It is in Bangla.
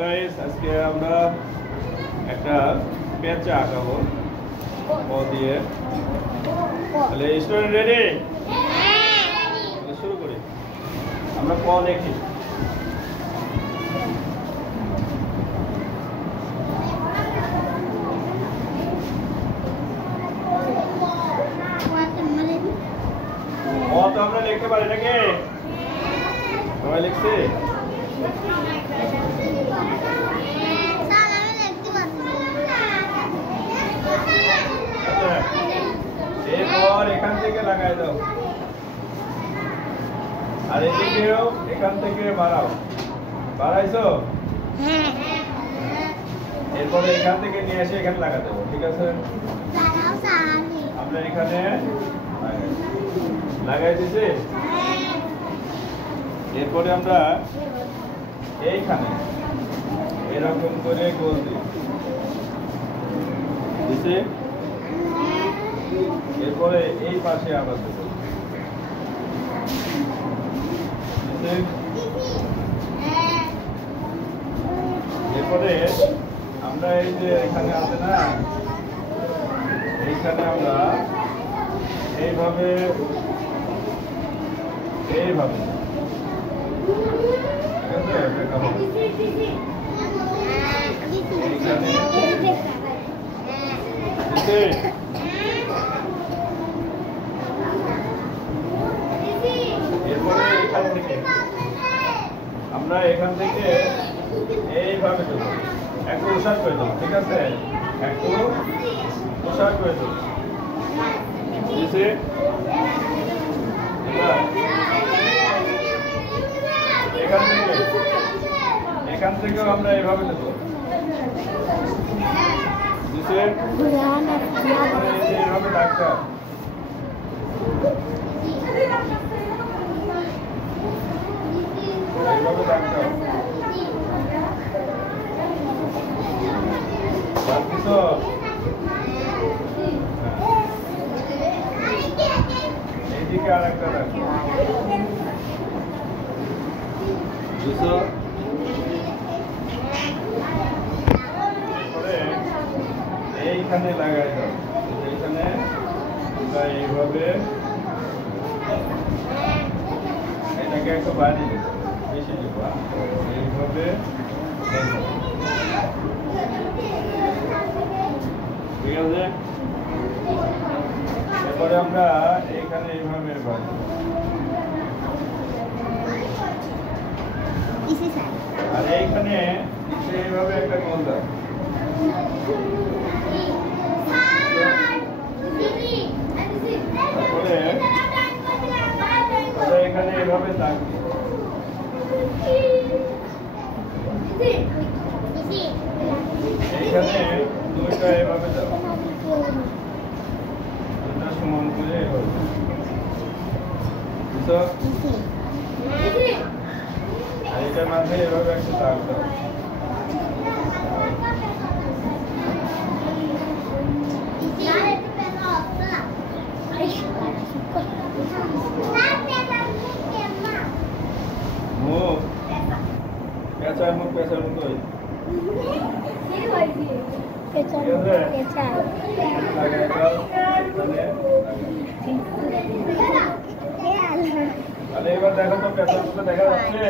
গাইস, আজকে আমরা একটা পেঁচা আঁকাবো প দিয়ে। তাহলে স্টুডেন্ট রেডি? শুরু করি। আমরা প লিখি। প তো আমরা লিখতে পারি নাকি? সবাই লিখছে? এরপর এখান থেকে লাগাই দাও, আর এদিকেও এখান থেকে বাড়াও। বাড়াইছো? এরপরে এখান থেকে নিয়ে এসে এখানে লাগা দেবো, ঠিক আছে? আমরা এখানে লাগাই দিছি। এরপরে আমরা এইখানে এরকম করে গোল দিছি। এরপরে এই পাশে আবার দেবো। এরপরে আমরা এই যে এখানে আছে না, এইখানে আমরা এইভাবে এইভাবে, ঠিক আছে? এরপরে এখান থেকে আমরা এখান থেকে এইভাবে দেবো, একটু উষার করে দেবো, ঠিক আছে? একটু উষার করে দেবো। এখান থেকেও আমরা এইভাবে দেবো, এইভাবে ডাক্তার এইভাবে ডাক্তার এইদিকে আর একটা ডাক্তার এইখানে লাগাই দাও। এইখানে আমরা এইভাবে এটাকে একটু বাড়িয়ে দেবো, বেশি দেবো, এইভাবে ঠিক আছে? এরপরে আমরা এইখানে এইভাবে বাড়ি, আর এইখানে এইভাবে একটা গোল দাও। তারপরে এখানে এইভাবে দাগ দিই। এইখানে দুইটা এভাবে দাও, দুইটা সমান করে এভাবে, বুঝছো? আর এটার মাঝে এভাবে একটা দাগ দাও। মুখ পেঁচার মুখ, পেঁচার মতো তাহলে এবার দেখো তো পেঁচার মতো দেখা যাচ্ছে।